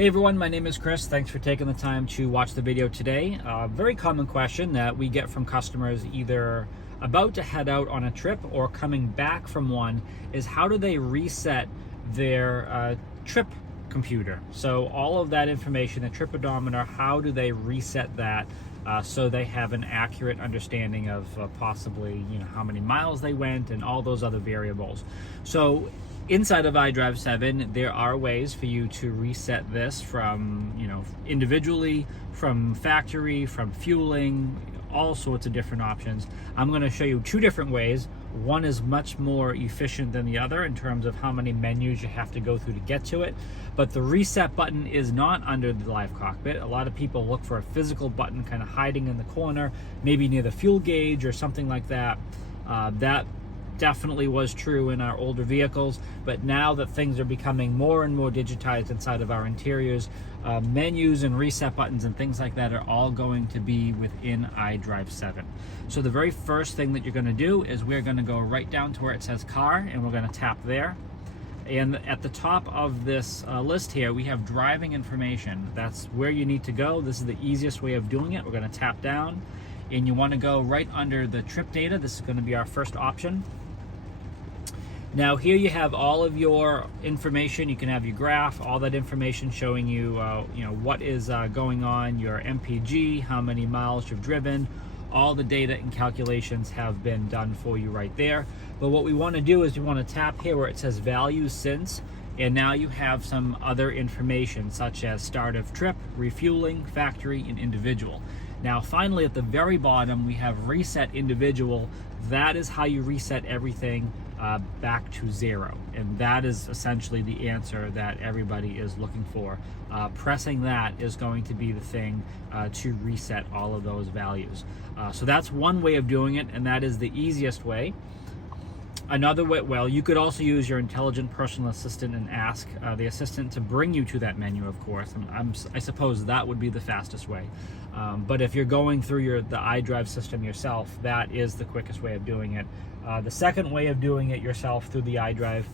Hey everyone, my name is Chris. Thanks for taking the time to watch the video today. A very common question that we get from customers either about to head out on a trip or coming back from one is how do they reset their trip computer? So all of that information, the trip odometer, how do they reset that so they have an accurate understanding of possibly how many miles they went and all those other variables. So inside of iDrive 7, there are ways for you to reset this from, individually, from factory, from fueling, all sorts of different options. I'm going to show you two different ways. One is much more efficient than the other in terms of how many menus you have to go through to get to it. But the reset button is not under the live cockpit. A lot of people look for a physical button kind of hiding in the corner, maybe near the fuel gauge or something like that. That definitely was true in our older vehicles, but now that things are becoming more and more digitized inside of our interiors, menus and reset buttons and things like that are all going to be within iDrive 7. So the very first thing that you're going to do is we're going to go right down to where it says car, and we're going to tap there. And at the top of this list here, we have driving information. That's where you need to go. This is the easiest way of doing it. We're going to tap down, and you want to go right under the trip data. This is going to be our first option. Now here you have all of your information. You can have your graph, all that information showing you, what is going on, your MPG, how many miles you've driven. All the data and calculations have been done for you right there. But what we want to do is we want to tap here where it says values since, and now you have some other information such as start of trip, refueling, factory, and individual. Now finally at the very bottom we have reset individual. That is how you reset everything back to zero, and that is essentially the answer that everybody is looking for. Pressing that is going to be the thing to reset all of those values. So that's one way of doing it, and that is the easiest way. Another way, well, you could also use your intelligent personal assistant and ask the assistant to bring you to that menu, of course. I suppose that would be the fastest way. But if you're going through the iDrive system yourself, that is the quickest way of doing it. The second way of doing it yourself through the iDrive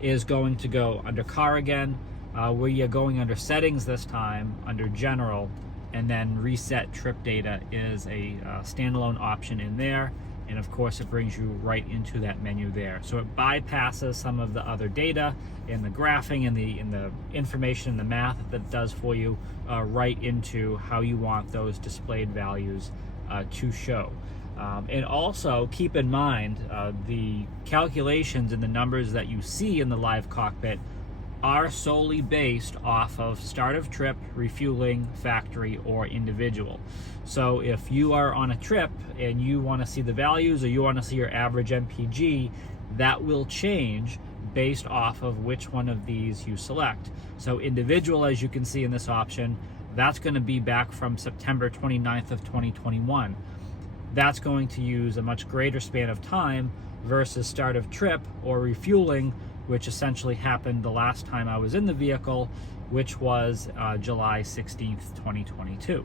is going to go under car again, where you're going under settings this time, under general, and then reset trip data is a standalone option in there. And of course it brings you right into that menu there. So it bypasses some of the other data and the graphing and the information and the math that it does for you right into how you want those displayed values to show. And also keep in mind the calculations and the numbers that you see in the live cockpit are solely based off of start of trip, refueling, factory, or individual. So if you are on a trip and you want to see the values or you want to see your average MPG, that will change based off of which one of these you select. So individual, as you can see in this option, that's going to be back from September 29th of 2021. That's going to use a much greater span of time versus start of trip or refueling, which essentially happened the last time I was in the vehicle, which was July 16th, 2022.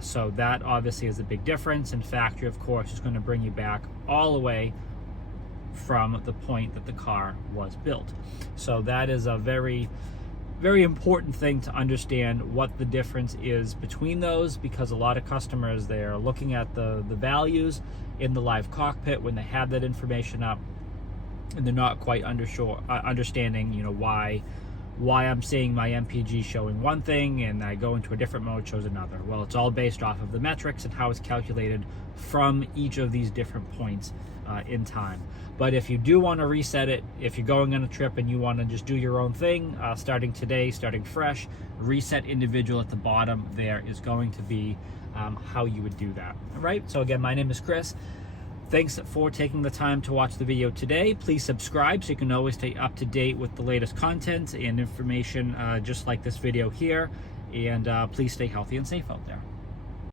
So that obviously is a big difference. And factory, of course, is going to bring you back all the way from the point that the car was built. So that is a very, very important thing to understand what the difference is between those, because a lot of customers, they're looking at the values in the live cockpit when they have that information up, and they're not quite understanding, why I'm seeing my MPG showing one thing and I go into a different mode shows another. Well, it's all based off of the metrics and how it's calculated from each of these different points in time. But if you do want to reset it, if you're going on a trip and you want to just do your own thing, starting today, starting fresh, reset individual at the bottom there is going to be how you would do that. All right, so again, my name is Chris. Thanks for taking the time to watch the video today. Please subscribe so you can always stay up to date with the latest content and information just like this video here. And please stay healthy and safe out there.